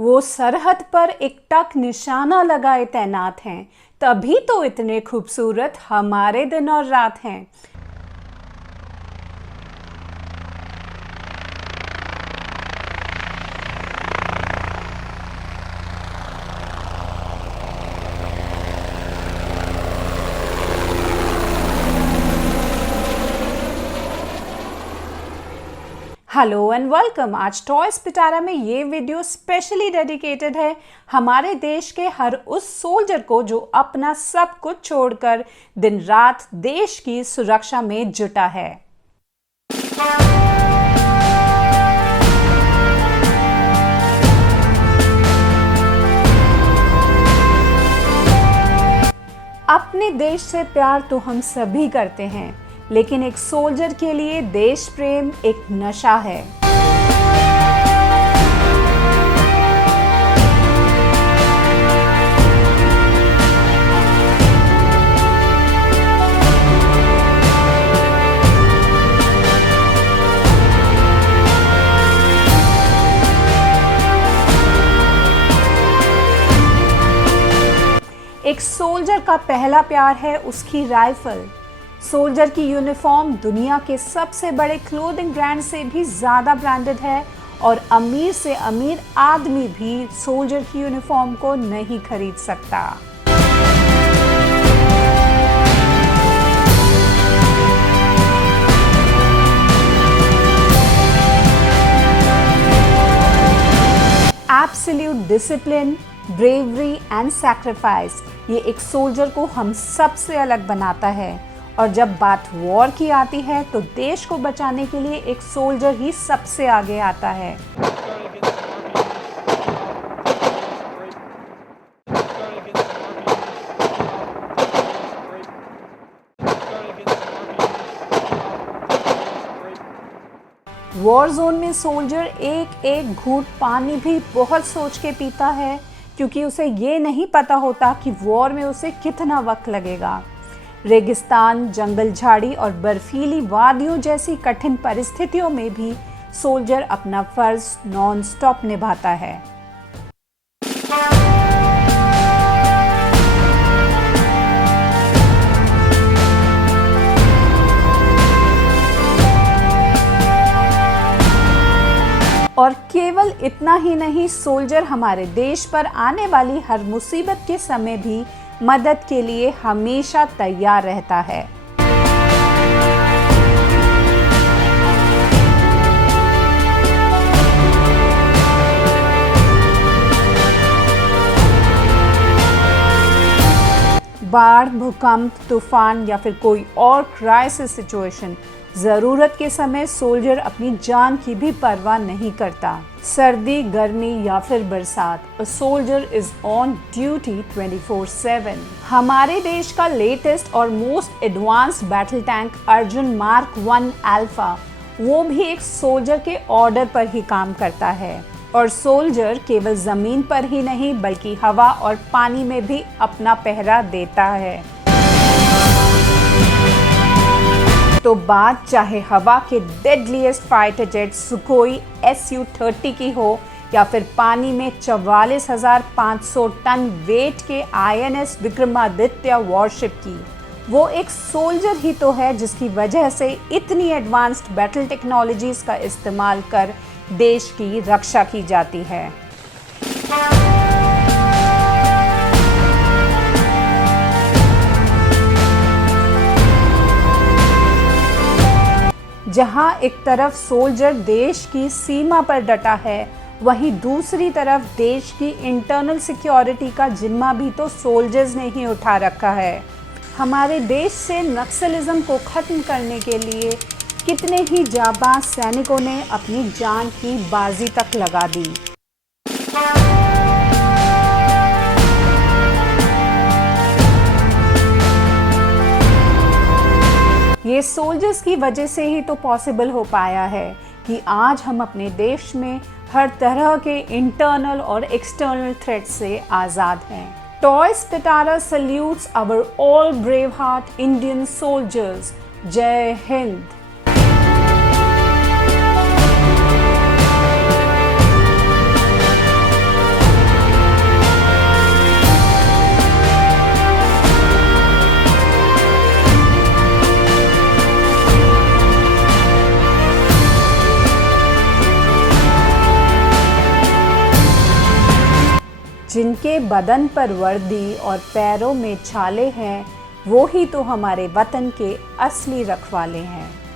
वो सरहद पर एक टक निशाना लगाए तैनात हैं, तभी तो इतने खूबसूरत हमारे दिन और रात हैं। Hello and welcome. आज टॉयज पिटारा में ये वीडियो स्पेशली डेडिकेटेड है हमारे देश के हर उस सोल्जर को जो अपना सब कुछ छोड़कर दिन रात देश की सुरक्षा में जुटा है। अपने देश से प्यार तो हम सभी करते हैं, लेकिन एक सोल्जर के लिए देश प्रेम एक नशा है। एक सोल्जर का पहला प्यार है उसकी राइफल। सोल्जर की यूनिफॉर्म दुनिया के सबसे बड़े क्लोथिंग ब्रांड से भी ज़्यादा ब्रांडेड है और अमीर से अमीर आदमी भी सोल्जर की यूनिफॉर्म को नहीं खरीद सकता। Absolute discipline, bravery and sacrifice, ये एक सोल्जर को हम सबसे अलग बनाता है। और जब बात वॉर की आती है तो देश को बचाने के लिए एक सोल्जर ही सबसे आगे आता है। वॉर जोन में सोल्जर एक एक घूंट पानी भी बहुत सोच के पीता है, क्योंकि उसे ये नहीं पता होता कि वॉर में उसे कितना वक्त लगेगा। रेगिस्तान, जंगल झाड़ी और बर्फीली वादियों जैसी कठिन परिस्थितियों में भी सोल्जर अपना फर्ज नॉन स्टॉप निभाता है। और केवल इतना ही नहीं, सोल्जर हमारे देश पर आने वाली हर मुसीबत के समय भी मदद के लिए हमेशा तैयार रहता है। बाढ़, भूकंप, तूफान या फिर कोई और क्राइसिस सिचुएशन, जरूरत के समय सोल्जर अपनी जान की भी परवाह नहीं करता। सर्दी, गर्मी या फिर बरसात, a soldier is on duty 24/7। हमारे देश का लेटेस्ट और most advanced battle tank Arjun mark 1 alpha, वो भी एक सोल्जर के ऑर्डर पर ही काम करता है। और सोल्जर केवल जमीन पर ही नहीं बल्कि हवा और पानी में भी अपना पहरा देता है। तो बात चाहे हवा के deadliest fighter jet Sukhoi Su-30 की हो या फिर पानी में 44,500 टन वेट के INS विक्रमादित्य वॉरशिप की, वो एक सोल्जर ही तो है जिसकी वजह से इतनी एडवांस्ड बैटल टेक्नोलॉजीज का इस्तेमाल कर देश की रक्षा की जाती है। जहां एक तरफ सोल्जर देश की सीमा पर डटा है, वहीं दूसरी तरफ देश की इंटरनल सिक्योरिटी का जिम्मा भी तो सोल्जर्स ने ही उठा रखा है। हमारे देश से नक्सलिज्म को खत्म करने के लिए कितने ही जाबाज सैनिकों ने अपनी जान की बाजी तक लगा दी। ये सोल्जर्स की वजह से ही तो पॉसिबल हो पाया है कि आज हम अपने देश में हर तरह के इंटरनल और एक्सटर्नल थ्रेट से आज़ाद हैं। Toys Pitara salutes our all brave heart Indian soldiers. जय हिंद। जिनके बदन पर वर्दी और पैरों में छाले हैं वो ही तो हमारे वतन के असली रखवाले हैं।